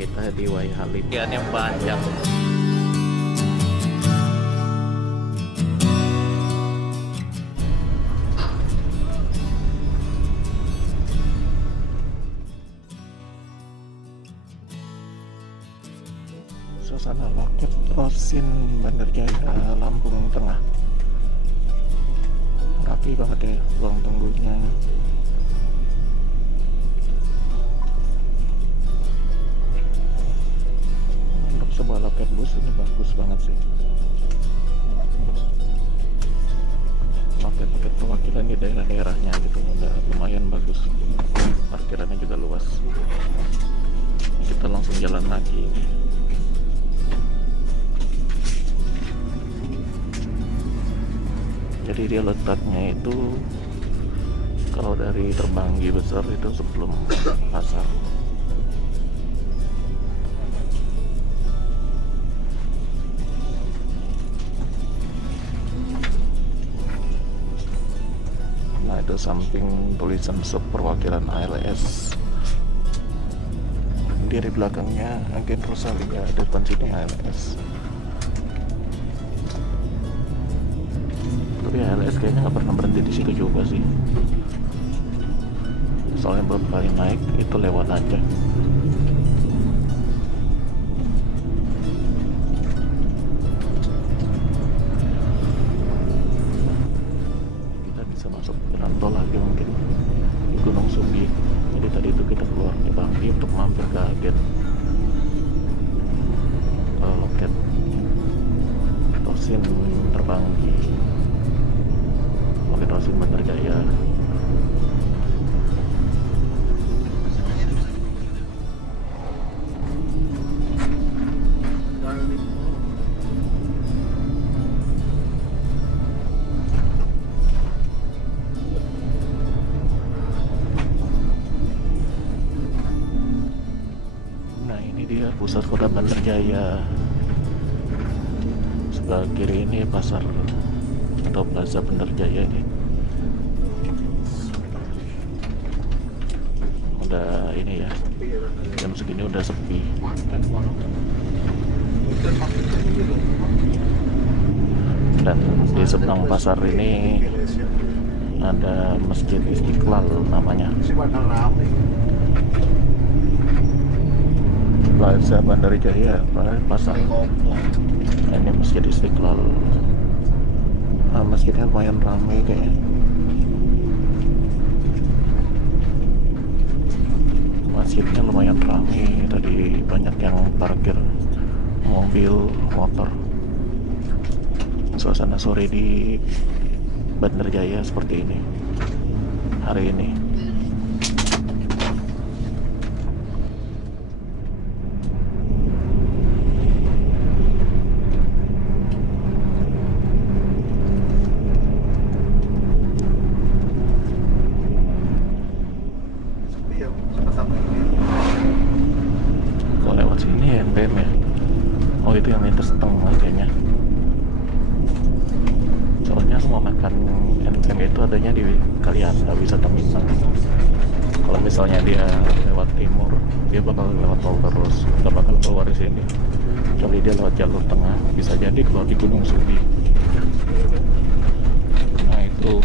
kita di Wai Halim. Sekian yang panjang. Suasana loket Rosin Bandar Jaya Lampung Tengah. Rapi banget ya ruang tunggunya. Untuk sebuah loket bus ini bagus banget sih. Loket-loket perwakilan di daerah-daerahnya gitu udah lumayan bagus. Parkirannya juga luas. Kita langsung jalan lagi. Jadi dia letaknya itu kalau dari Terbanggi besar itu sebelum pasar. Nah itu samping tulisan perwakilan ALS. Di belakangnya Agen Rosalia, depan sini ALS. Tapi ALS kayaknya nggak pernah berhenti di situ juga sih. Soalnya beberapa kali naik itu lewat aja. Kita bisa masuk jalan tol lagi mungkin di Gunung Sugi. Jadi tadi itu kita keluar di Bangli untuk mampir ke Agen, ke loket Rosin Terbanggi, loket Rosin Bandar Jaya. Pusat kota Bandar Jaya. Sebelah kiri ini pasar atau plaza Bandar Jaya ini. Udah ini ya, jam segini udah sepi. Dan di seberang pasar ini ada Masjid Istiqlal namanya. Plaza Bandar Jaya, pasar. Nah, ini Masjid Istiqlal. Masjidnya lumayan ramai kayaknya. Masjidnya lumayan ramai. Tadi banyak yang parkir mobil, motor. Suasana sore di Bandar Jaya seperti ini hari ini. Kok lewat sini NPM ya? Oh itu yang minta setengah kayaknya. Soalnya aku mau makan NPM itu adanya di Kalianda, Wisata Minang. Kalau misalnya dia lewat timur, dia bakal lewat tol terus, nggak bakal keluar di sini. Kecuali dia lewat jalur tengah, bisa jadi keluar di Gunung Sugi. Nah itu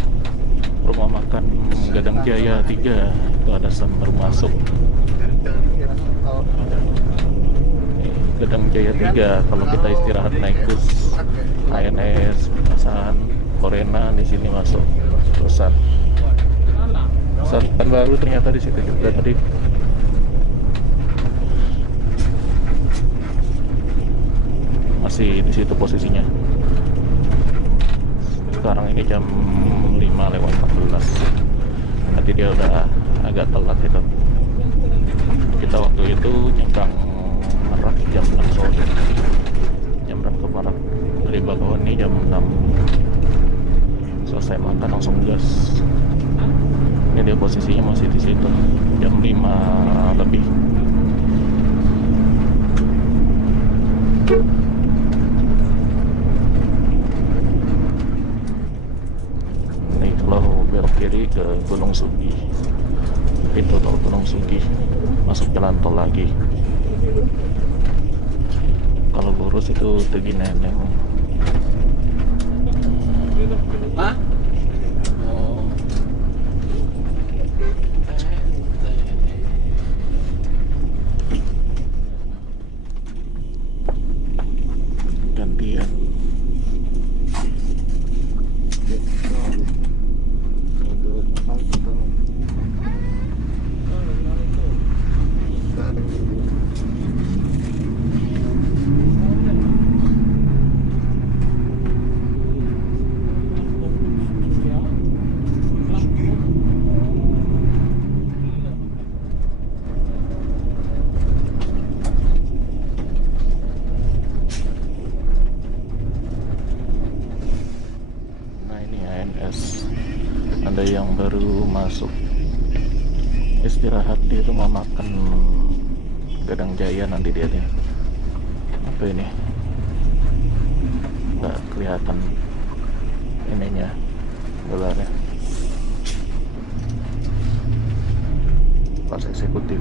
rumah makan Gadang Jaya 3, itu ada baru masuk. Gadang Jaya 3, kalau kita istirahat naik bus ANS, Pasan, Korena, di sini masuk terusan. Kan baru ternyata di situ juga tadi. Masih di situ posisinya. Sekarang ini jam 5:14. Nanti dia udah agak telat itu. Kita waktu itu nyebrang Merak jam 6 sore. Nyebrang ke Merak dari Bakauheni jam 6. Selesai makan langsung gas. Ini dia posisinya masih di situ jam 5 lebih. Nih kalau belok kiri ke Gunung Sugi, pintu tol Gunung Sugi, masuk jalan tol lagi. Kalau lurus itu Tegi Neneng. Hah? Oh. Gantian. Nah ini ANS. Ada yang baru masuk istirahat di rumah makan Gadang Jaya nanti dia nih. Apa ini? Nggak kelihatan ininya, gelarnya. Pas eksekutif.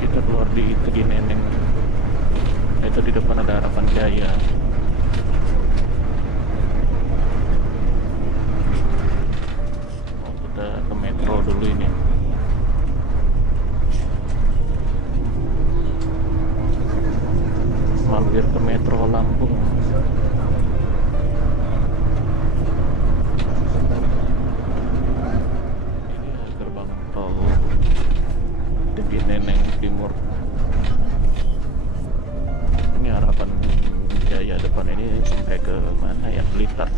Kita keluar di Tegi Neneng. Itu di depan ada Harapan Jaya. Oh, kita ke metro dulu ini. Mampir ke Metro Lampung. Ini gerbang tol Tegi Neneng Timur. Ini Harapan Jaya depan ini sampai ke mana ya, Blitar.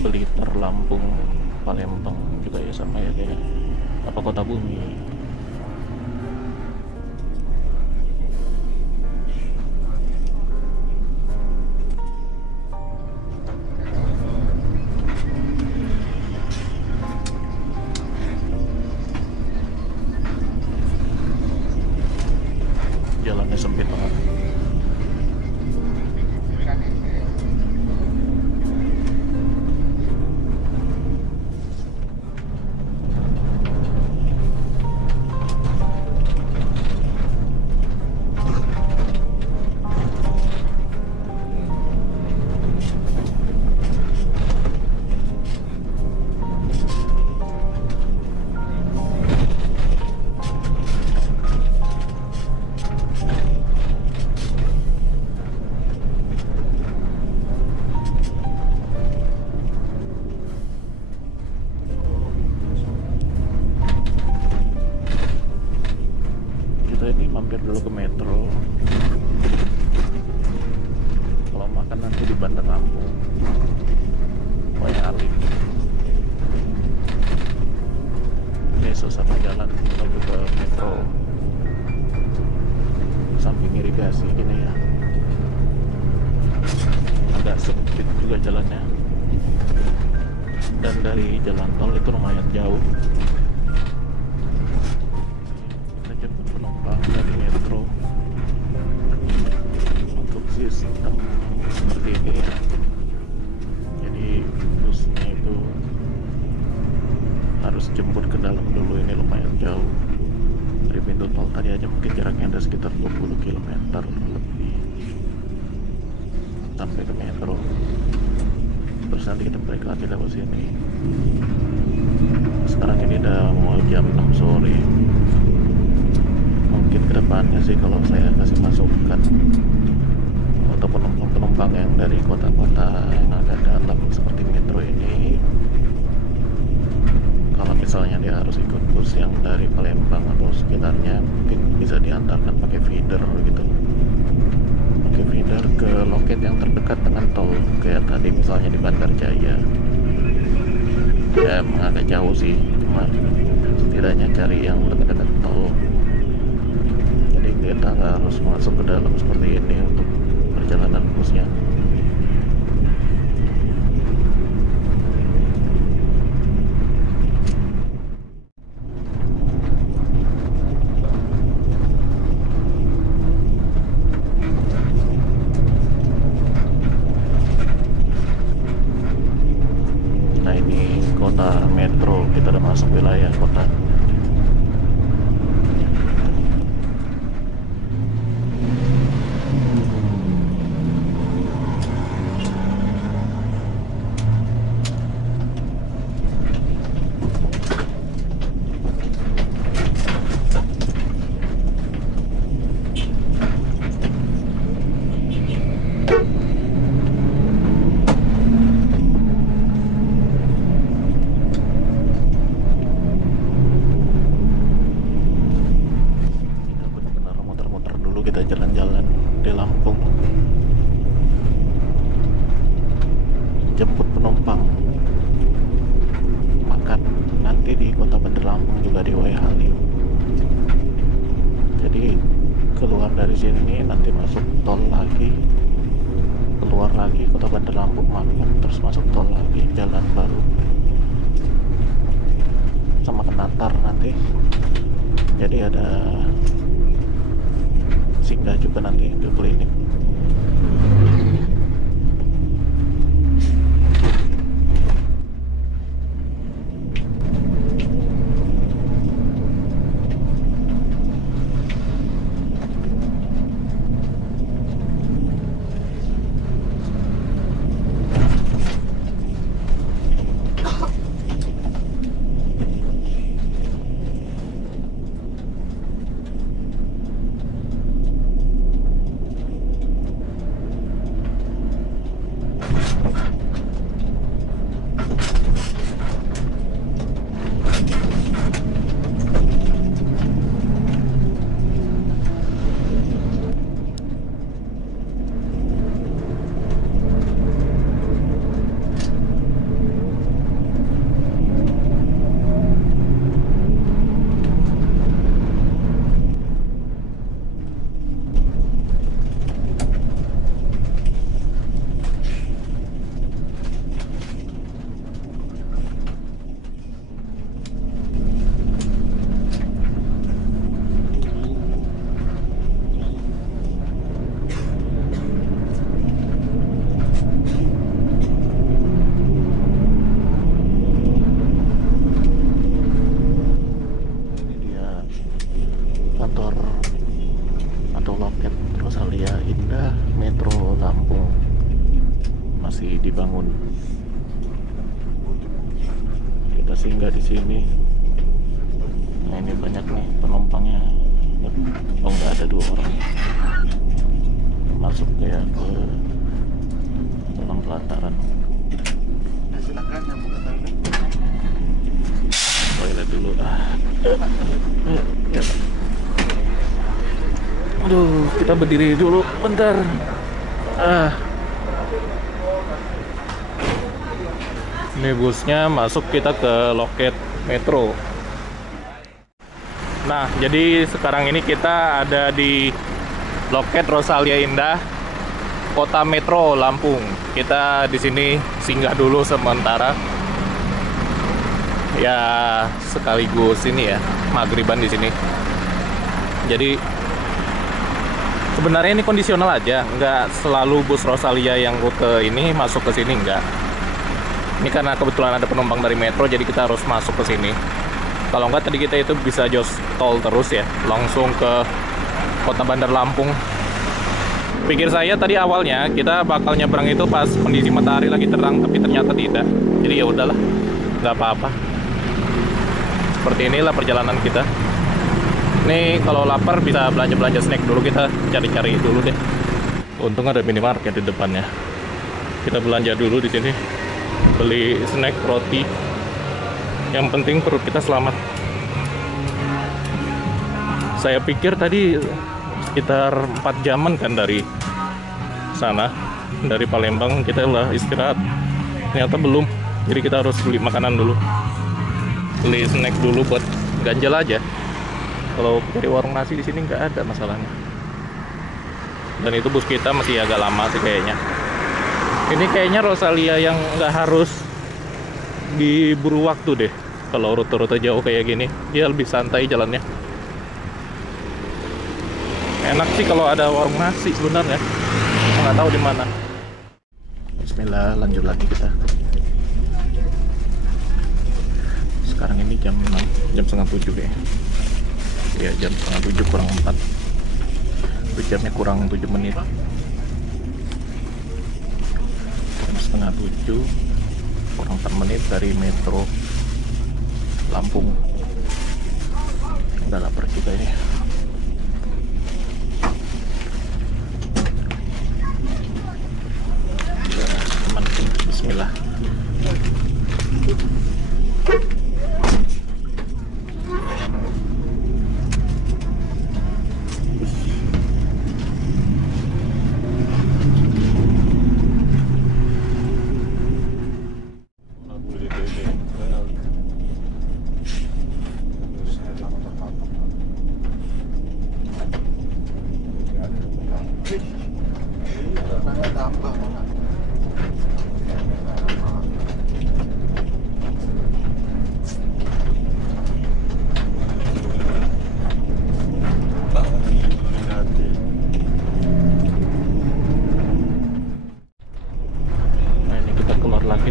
Blitar, Lampung, Palembang juga ya sama ya kayaknya. Apa Kota Bumi? Jalannya sempit banget. Ini mampir dulu ke metro. Kalau makan nanti di Bandar Lampung, Wayang Alim. Besok sama jalan menuju ke metro, samping irigasi gini ya. Agak sempit juga jalannya. Dan dari jalan tol itu lumayan jauh. Dari metro untuk sistem seperti ini ya. Jadi busnya itu harus jemput ke dalam dulu, ini lumayan jauh dari pintu tol tadi aja mungkin jaraknya ada sekitar 20 km lebih sampai ke metro. Terus nanti kita balik lagi lewat sini. Sekarang ini udah mau jam 6 sore. Mungkin kedepannya sih kalau saya kasih masukan untuk penumpang-penumpang yang dari kota-kota yang agak dalam seperti metro ini, kalau misalnya dia harus ikut bus yang dari Palembang atau sekitarnya, mungkin bisa diantarkan pakai feeder gitu, pakai feeder ke loket yang terdekat dengan tol, kayak tadi misalnya di Bandar Jaya. Ya emang agak jauh sih, cuma setidaknya cari yang dekat-dekat tol, jadi kita nggak harus masuk ke dalam seperti ini untuk perjalanan busnya. Nah ini kota metro, kita udah masuk wilayah kota. Kita jalan-jalan di Lampung, jemput penumpang, makan nanti di kota Bandar Lampung juga di Way Halim. Jadi keluar dari sini nanti masuk tol lagi, keluar lagi kota Bandar Lampung, makan, terus masuk tol lagi, jalan baru sama ke Natar nanti. Jadi ada singgah juga nanti ke klinik. dibangun. Kita singgah di sini. Nah, ini banyak nih penumpangnya. Oh, nggak ada, 2 orang. Masuk kayak ke dalam pelataran. Silakan yang buka toilet. Toilet dulu. Ya. Aduh, kita berdiri dulu bentar. Ini busnya masuk kita ke loket metro. Nah, jadi sekarang ini kita ada di loket Rosalia Indah, Kota Metro Lampung. Kita di sini singgah dulu sementara. Ya, sekaligus ini ya, maghriban di sini. Jadi sebenarnya ini kondisional aja, nggak selalu bus Rosalia yang rute ini masuk ke sini, nggak. Ini karena kebetulan ada penumpang dari metro, jadi kita harus masuk ke sini. Kalau enggak tadi kita itu bisa jos tol terus ya, langsung ke Kota Bandar Lampung. Pikir saya tadi awalnya kita bakal nyebrang itu pas kondisi matahari lagi terang, tapi ternyata tidak. Jadi ya udahlah, nggak apa-apa. Seperti inilah perjalanan kita. Nih kalau lapar bisa belanja-belanja snack dulu, kita cari-cari dulu deh. Untung ada minimarket di depannya. Kita belanja dulu di sini, beli snack, roti. Yang penting perut kita selamat. Saya pikir tadi sekitar 4 jaman kan dari sana, dari Palembang kita lah istirahat. Ternyata belum. Jadi kita harus beli makanan dulu, beli snack dulu buat ganjel aja. Kalau dari warung nasi di sini nggak ada masalahnya. Dan itu bus kita masih agak lama sih kayaknya. Ini kayaknya Rosalia yang nggak harus diburu waktu deh. Kalau rute-rute jauh kayak gini, dia lebih santai jalannya. Enak sih kalau ada warung nasi sebenarnya. Nggak tahu di mana. Bismillah, lanjut lagi kita. Sekarang ini jam 6, jam setengah 7 deh. Ya jam setengah 7 kurang 4. Itu jamnya kurang 7 menit. Jam setengah 7 kurang 4 menit dari Metro Lampung. Udah lapar juga ini. Teman, bismillah.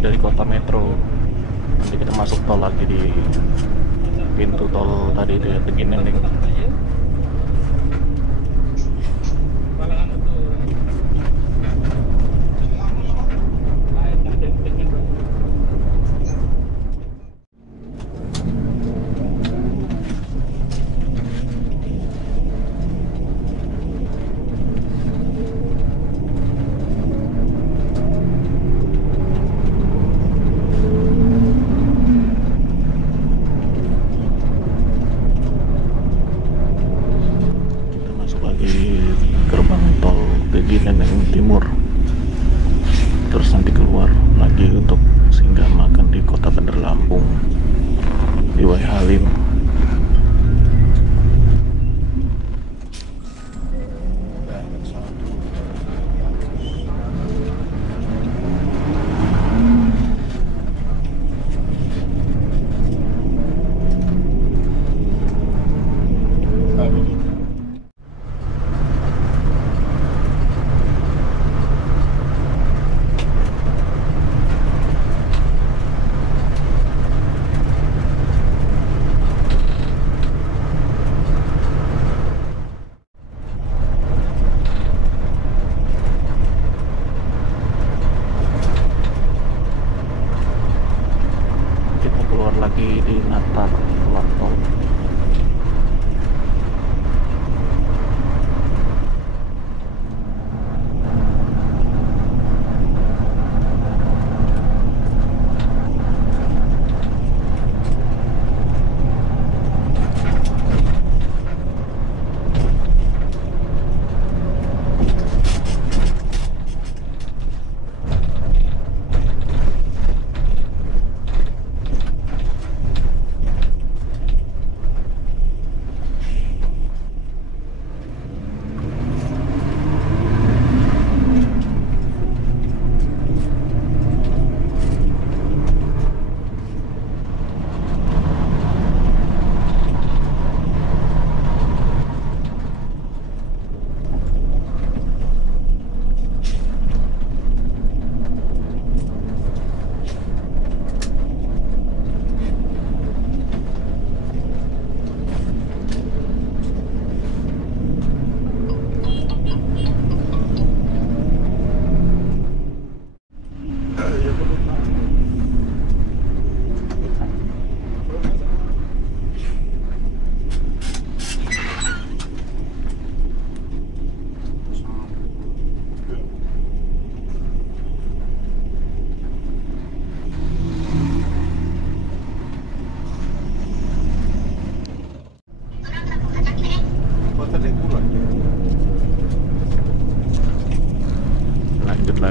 Dari kota Metro, nanti kita masuk tol lagi di pintu tol tadi itu ya, Teginending. Teginending Timur, terus nanti keluar lagi untuk singgah makan di Kota Bandar Lampung di Wai Halim.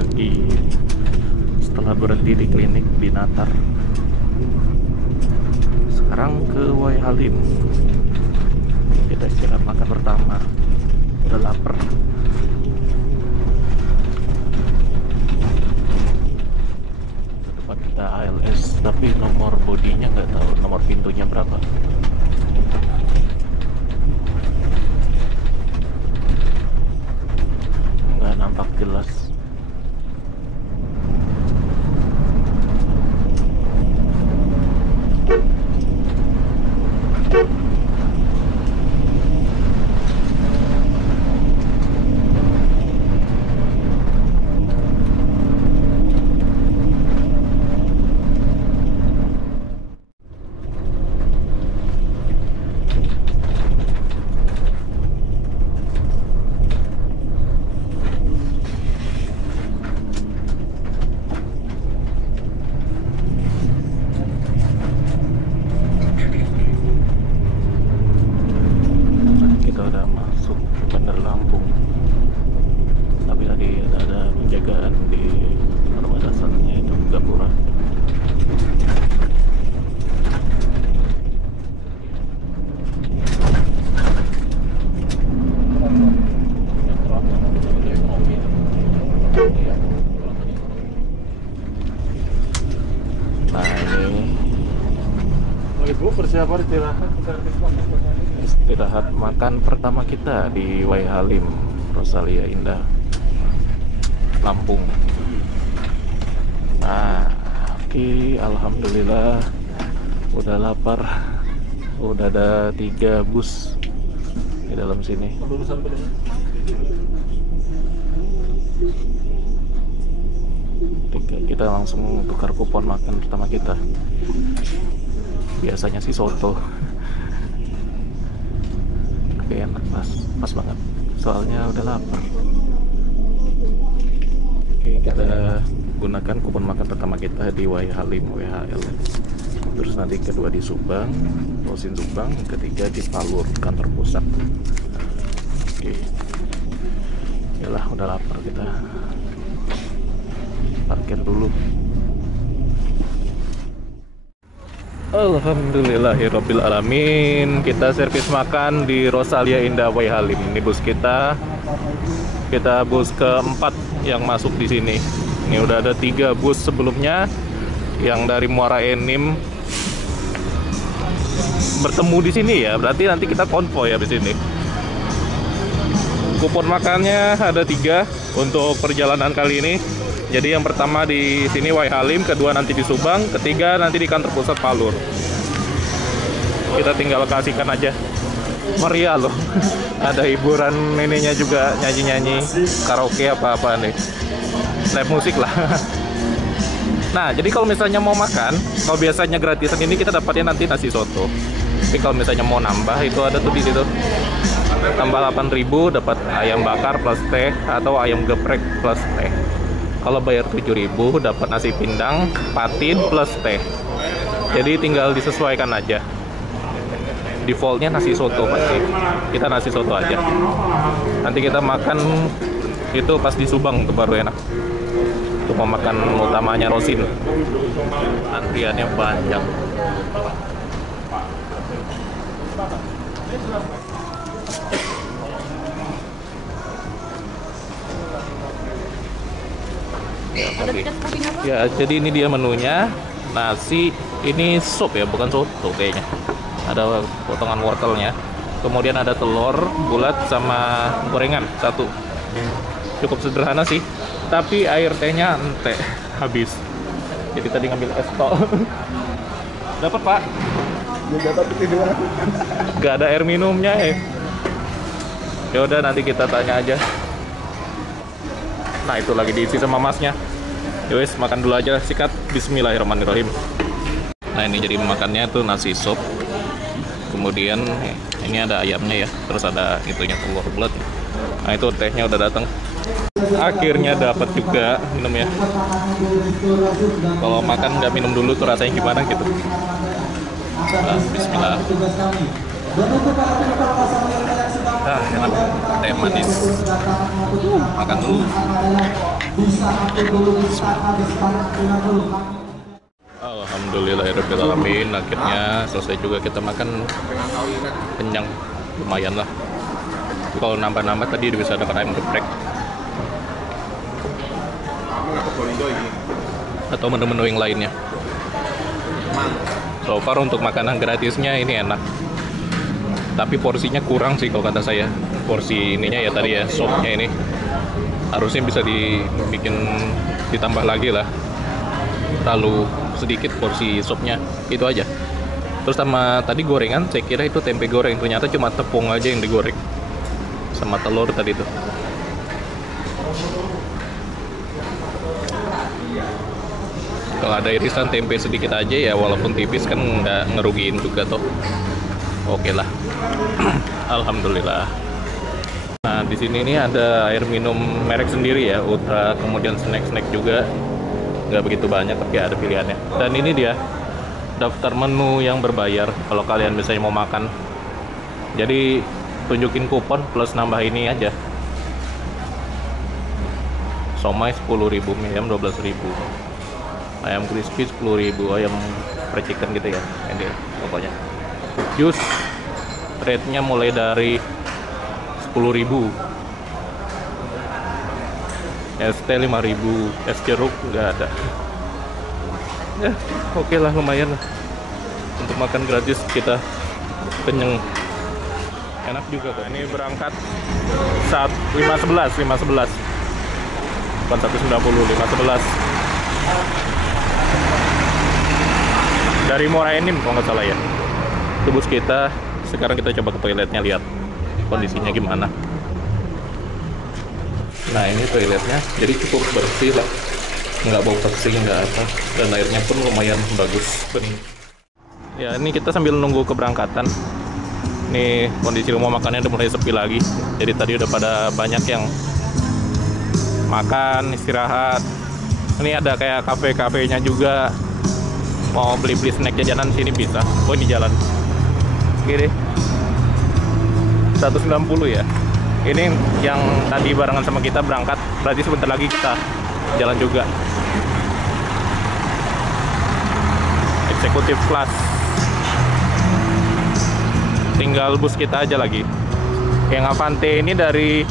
pagi setelah berhenti di klinik di Natar. Sekarang ke Wai Halim. Kita istirahat makan pertama. Udah lapar. Depan kita ALS, tapi nomor bodinya nggak tahu, nomor pintunya berapa. Nggak nampak jelas. Persiapan istirahat makan pertama kita di Wai Halim, Rosalia Indah, Lampung. Nah, oke, alhamdulillah udah lapar. Udah ada 3 bus di dalam sini. Kita langsung tukar kupon makan pertama kita. Biasanya sih soto, tapi enak, pas banget. Soalnya udah lapar. Oke, kita gunakan kupon makan pertama kita di Wai Halim WHL. Terus nanti kedua di Subang, Rosin Subang, ketiga di Palur, kantor pusat. Oke, yalah, udah lapar, kita parkir dulu. Alhamdulillahirabbil alamin. Kita servis makan di Rosalia Indah Wai Halim. Ini bus kita. Kita bus keempat yang masuk di sini. Ini udah ada 3 bus sebelumnya yang dari Muara Enim bertemu di sini ya. Berarti nanti kita konvoy habis ini. Kupon makannya ada 3 untuk perjalanan kali ini. Jadi yang pertama di sini Wai Halim, kedua nanti di Subang, ketiga nanti di kantor pusat Palur. Kita tinggal kasihkan aja. Meriah loh. Ada hiburan ininya juga, nyanyi-nyanyi, karaoke apa-apa nih. Live musik lah. Nah, jadi kalau misalnya mau makan, kalau biasanya gratisan ini kita dapatnya nanti nasi soto. Tapi kalau misalnya mau nambah itu ada tuh di situ. Tambah 8.000 dapat ayam bakar plus teh atau ayam geprek plus teh. Kalau bayar 7.000 dapat nasi pindang, patin plus teh. Jadi tinggal disesuaikan aja. Defaultnya nasi soto pasti. Kita nasi soto aja. Nanti kita makan itu pas di Subang itu baru enak. Untuk makan utamanya Rosin. Antriannya panjang. Ya, jadi ini dia menunya. Nasi, ini sup ya, bukan soto kayaknya. Ada potongan wortelnya. Kemudian ada telur bulat sama gorengan 1. Cukup sederhana sih. Tapi air tehnya ente habis. Jadi tadi ngambil es tok. Dapat, Pak? Gak ada air minumnya ya. Ya udah, nanti kita tanya aja. Nah, itu lagi diisi sama masnya. Yowes, makan dulu aja, sikat. Bismillahirrahmanirrahim. Nah, ini jadi makannya tuh nasi sup. Kemudian ini ada ayamnya ya. Terus ada itunya, telur bulat. Nah, itu tehnya udah datang. Akhirnya dapat juga minumnya. Kalau makan nggak minum dulu tuh rasanya gimana gitu. Nah, bismillah. teh manis. Makan dulu. Alhamdulillahirrahmanirrahim. Akhirnya selesai juga kita makan. Kenyang, lumayan lah. Kalau nambah-nambah tadi bisa dapat ayam geprek atau menu-menu yang lainnya. So far untuk makanan gratisnya ini enak, tapi porsinya kurang sih kalau kata saya. Porsi ininya ya tadi ya, sopnya ini harusnya bisa ditambah lagi lah. Terlalu sedikit porsi sopnya, itu aja. Terus sama tadi gorengan, saya kira itu tempe goreng, ternyata cuma tepung aja yang digoreng sama telur tadi tuh. Kalau ada irisan tempe sedikit aja ya, walaupun tipis kan nggak ngerugiin juga toh. Oke lah. Alhamdulillah. Nah di sini nih ada air minum merek sendiri ya, Ultra, kemudian snack-snack juga. Nggak begitu banyak tapi ada pilihannya. Dan ini dia daftar menu yang berbayar kalau kalian misalnya mau makan. Jadi tunjukin kupon plus nambah ini aja. Somai 10.000, mie ayam 12.000. Ayam crispy 10.000, ayam percikan gitu ya. Ini pokoknya. Jus rate-nya mulai dari 10.000. ST 5.000, es jeruk nggak ada. Ya, oke lah, lumayan lah. Untuk makan gratis kita kenyang. Enak juga kok. Ini berangkat saat 5.11. Bukan 1.90, 5.11. Dari Muara Enim kalau nggak salah ya. Itu bus kita. Sekarang kita coba ke toiletnya, lihat kondisinya gimana. Nah ini toiletnya, jadi cukup bersih lah, nggak bau pesing, nggak apa, dan airnya pun lumayan bagus, bening. Ya ini kita sambil nunggu keberangkatan. Nih kondisi rumah makannya udah mulai sepi lagi. Jadi tadi udah pada banyak yang makan, istirahat. Ini ada kayak kafe-kafenya juga. Mau beli-beli snack jajanan sini bisa. Oh ini jalan. Oke deh. 190 ya. Ini yang tadi barengan sama kita berangkat. Berarti sebentar lagi kita jalan juga. Eksekutif kelas. Tinggal bus kita aja lagi. Yang Avante ini dari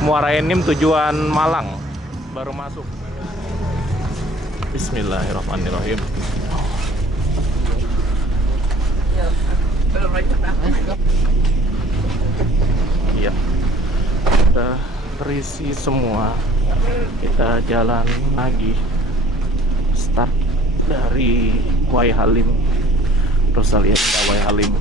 Muara Enim tujuan Malang. Baru masuk. Bismillahirrahmanirrahim. Iya, udah terisi semua. Kita jalan lagi. Start dari Wai Halim. Terus lihat Wai Halim.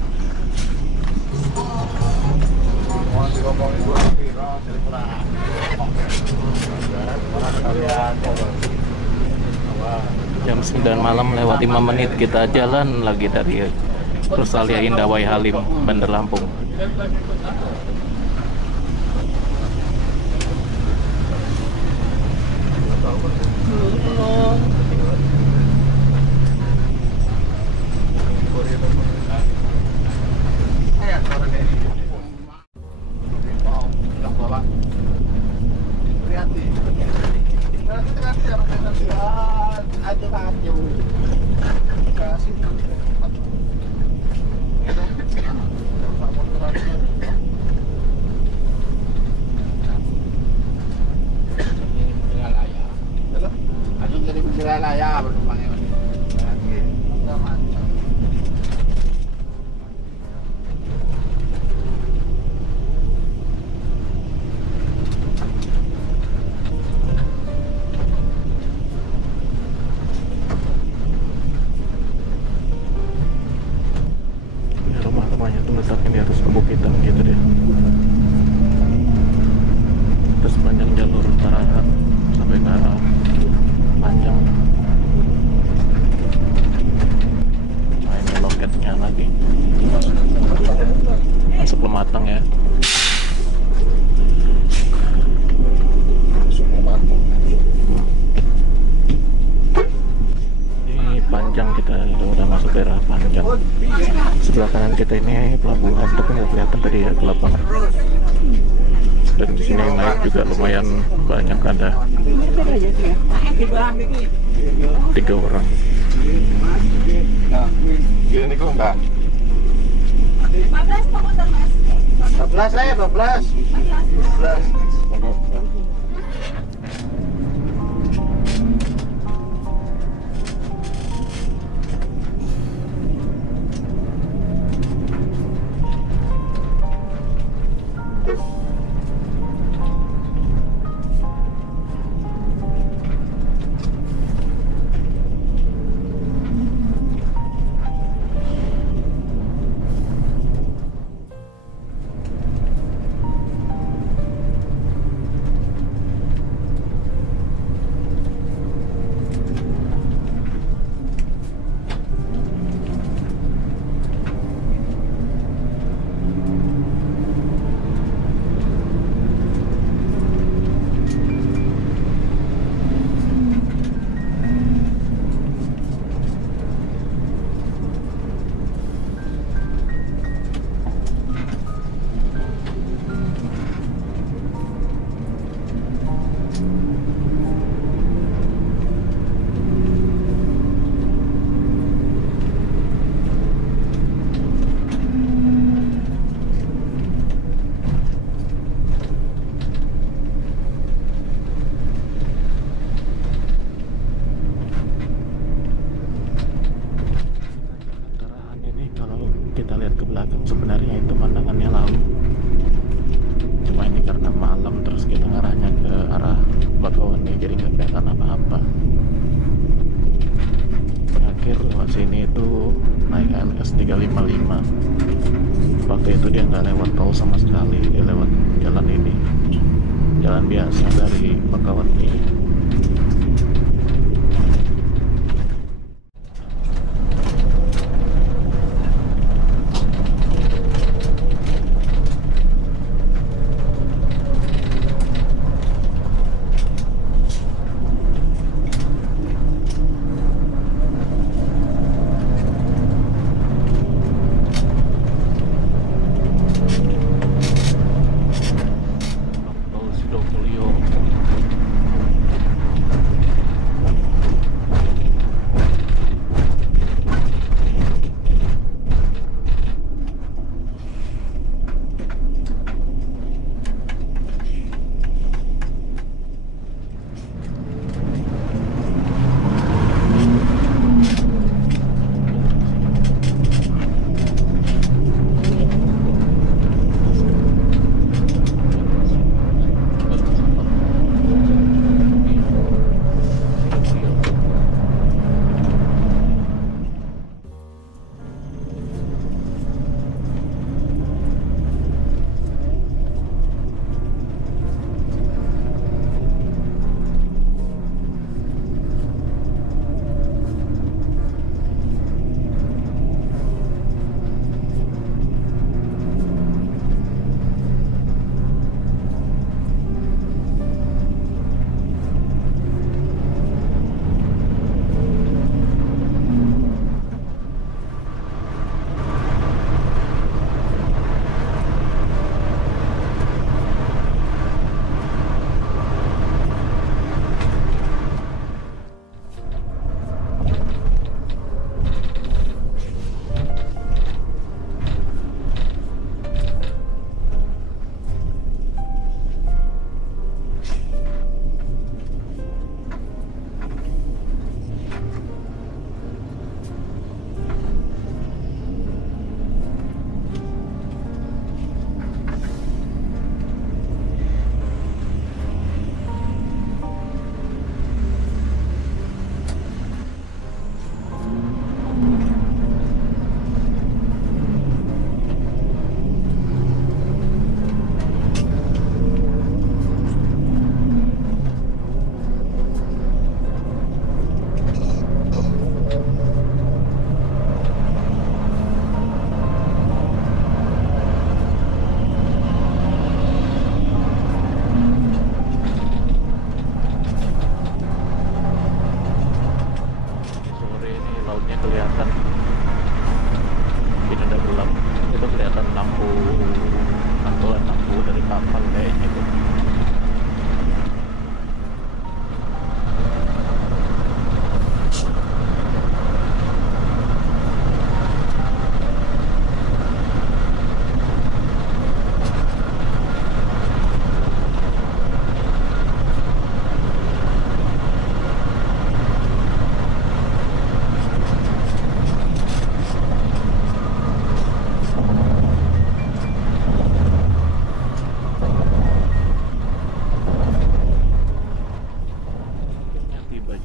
Jam 9 malam lewat 5 menit kita jalan lagi dari Rusalia Indah Wai Halim, Bandar Lampung. Rumah-rumahnya tuh letaknya di atas perbukitan gitu deh. Terus sepanjang jalur Tarakan sampai ke arah panjang. Nah ini loketnya lagi. Masuk Lematang ya. Ini panjang, kita udah masuk daerah Panjang. Sebelah kanan kita ini pelabuhan, tapi nggak kelihatan tadi ya, gelap banget. Dan di sini naik juga lumayan banyak, ada 3 orang. Gini kok enggak? 14 saya 14. 14. Kita lihat ke belakang, sebenarnya itu pandangannya laut, cuma ini karena malam terus kita ngarahnya ke arah Bakauheni jadi nggak kelihatan apa-apa. Terakhir lewat sini itu naik LS 355. Waktu itu dia nggak lewat tol sama sekali, dia lewat jalan ini, jalan biasa dari Bakauheni.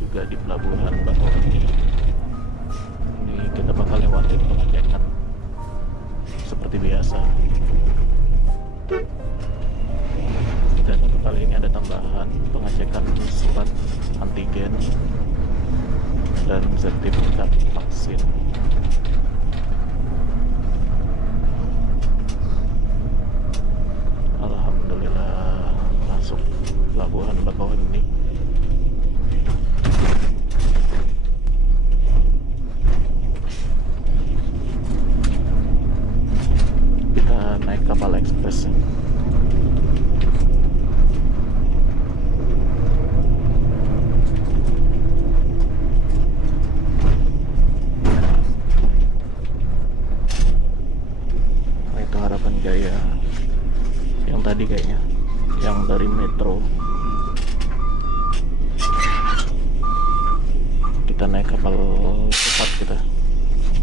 juga di pelabuhan Bakauheni. Ini kita bakal lewatin pengecekan seperti biasa. Dan untuk kali ini ada tambahan pengecekan surat antigen dan sertifikat vaksin. Alhamdulillah masuk pelabuhan Bakauheni. Kita naik kapal ekspres. Itu Harapan Jaya yang tadi kayaknya, yang dari metro. Kita naik kapal cepat, kita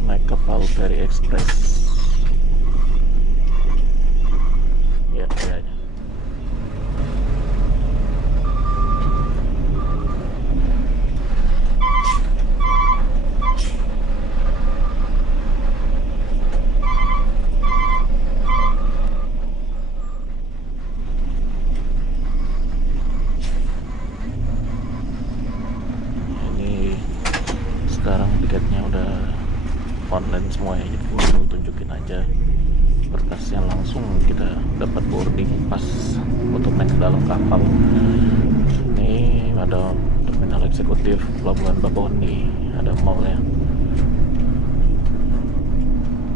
naik kapal Ferry Express ya kayaknya. Sekarang tiketnya udah online semua ya, jadi tinggal tunjukin aja berkasnya, langsung kita dapat boarding pass untuk naik ke dalam kapal. Ini ada terminal eksekutif pelabuhan Bakauheni, ada mallnya.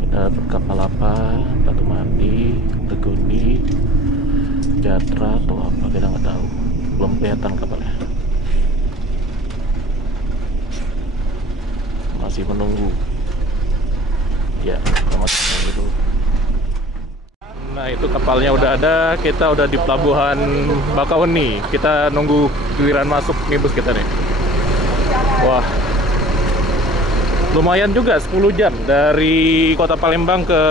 Kita berkapal apa? Batu Mandi, Tegundi, Jatra atau apa, kita nggak tahu, belum kelihatan kapalnya. Masih menunggu ya, kita masih menunggu dulu. Nah itu kapalnya udah ada, kita udah di pelabuhan Bakauheni. Kita nunggu giliran masuk nih bus kita nih. Wah, lumayan juga 10 jam dari kota Palembang ke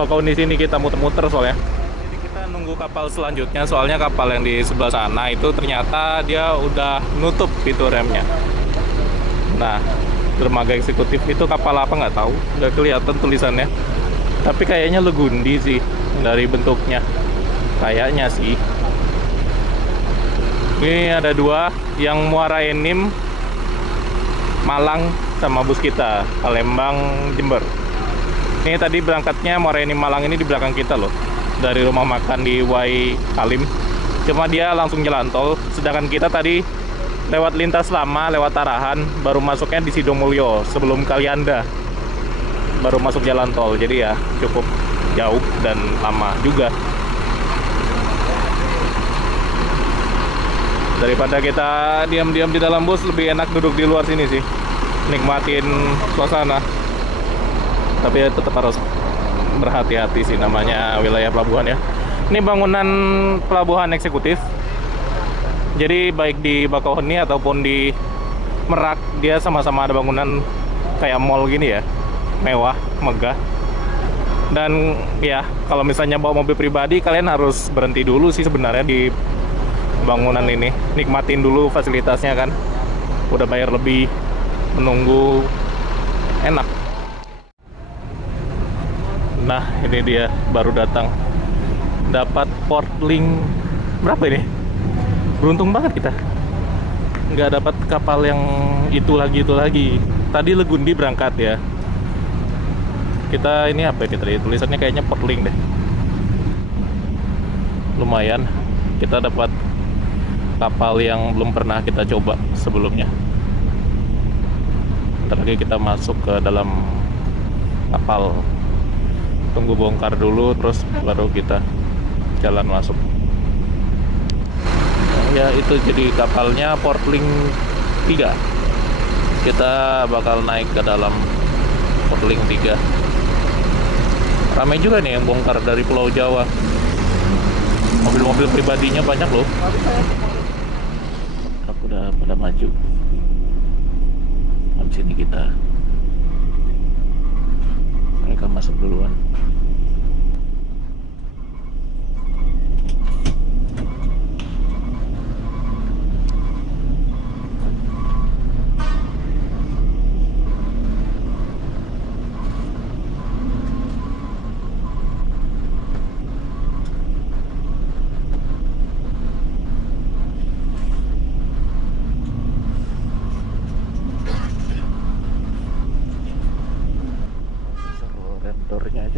Bakauheni sini, kita muter-muter soalnya. Jadi kita nunggu kapal selanjutnya, soalnya kapal yang di sebelah sana itu ternyata dia udah nutup pintu remnya. Nah, dermaga eksekutif itu kapal apa nggak tahu, nggak kelihatan tulisannya, tapi kayaknya Legundi sih dari bentuknya, kayaknya sih. Ini ada dua, yang Muara Enim Malang sama bus kita Palembang Jember. Ini tadi berangkatnya Muara Enim Malang ini di belakang kita loh, dari rumah makan di Wai Halim, cuma dia langsung jalan tol, sedangkan kita tadi lewat lintas lama, lewat Tarahan, baru masuknya di Sidomulyo sebelum Kalianda, baru masuk jalan tol. Jadi ya cukup jauh dan lama juga. Daripada kita diam-diam di dalam bus, lebih enak duduk di luar sini sih, nikmatin suasana. Tapi ya tetap harus berhati-hati sih, namanya wilayah pelabuhan ya. Ini bangunan pelabuhan eksekutif. Jadi baik di Bakauheni ataupun di Merak, dia sama-sama ada bangunan kayak mall gini ya, mewah, megah. Dan ya kalau misalnya bawa mobil pribadi, kalian harus berhenti dulu sih sebenarnya di bangunan ini, nikmatin dulu fasilitasnya kan. Udah bayar lebih, menunggu enak. Nah ini dia baru datang, dapat Portlink berapa ini? Beruntung banget kita nggak dapat kapal yang itu lagi. Tadi Legundi berangkat ya. Kita ini apa ini tadi tulisannya, kayaknya Portlink deh. Lumayan, kita dapat kapal yang belum pernah kita coba sebelumnya. Ntar lagi kita masuk ke dalam kapal, tunggu bongkar dulu, terus baru kita jalan masuk. Ya itu jadi kapalnya Portlink 3. Kita bakal naik ke dalam Portlink 3. Ramai juga nih yang bongkar dari Pulau Jawa. Mobil-mobil pribadinya banyak loh. Aku udah pada maju. Habis ini mereka masuk duluan.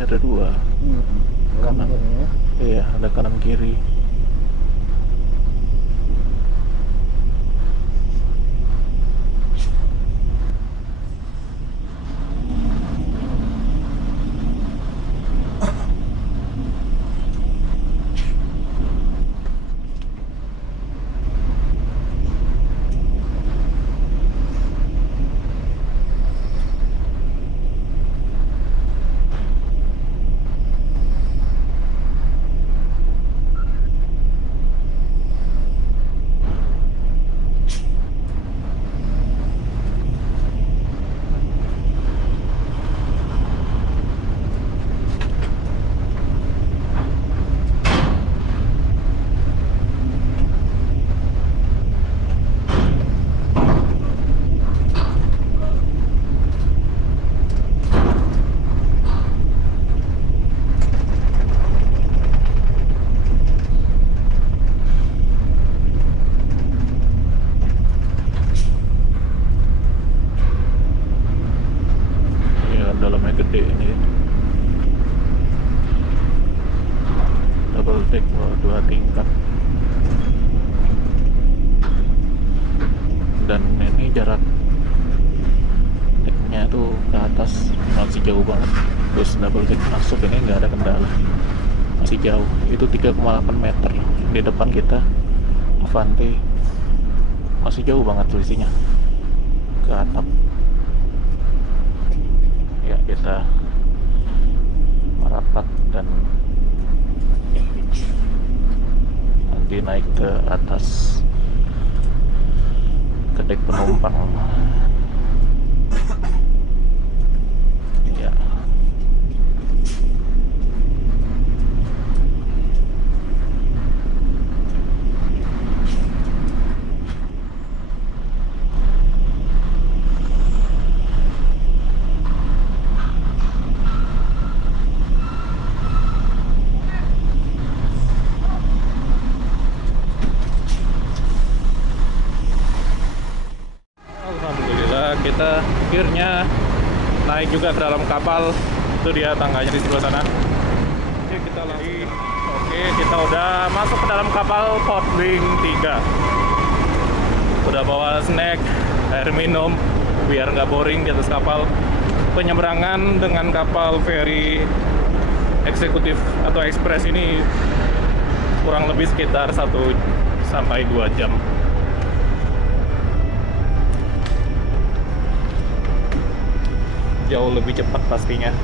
ada dua. Kanan. ya. Iya, ada kanan kiri. Dalamnya gede ini, double deck, 2 tingkat, dan ini jarak decknya tuh ke atas masih jauh banget. Terus double deck masuk ini nggak ada kendala, masih jauh. Itu 3,8 meter di depan kita. Avante masih jauh banget selisihnya ke atap. Ya, kita merapat dan nanti naik ke atas ke dek penumpang. Ya. Alhamdulillah kita akhirnya naik juga ke dalam kapal. Itu dia tangganya di sebelah sana. Oke, kita lagi. Oke, kita udah masuk ke dalam kapal Portwing 3. Udah bawa snack, air minum biar nggak boring di atas kapal. Penyeberangan dengan kapal feri eksekutif atau ekspres ini kurang lebih sekitar 1 sampai 2 jam. Jauh lebih cepat pastinya.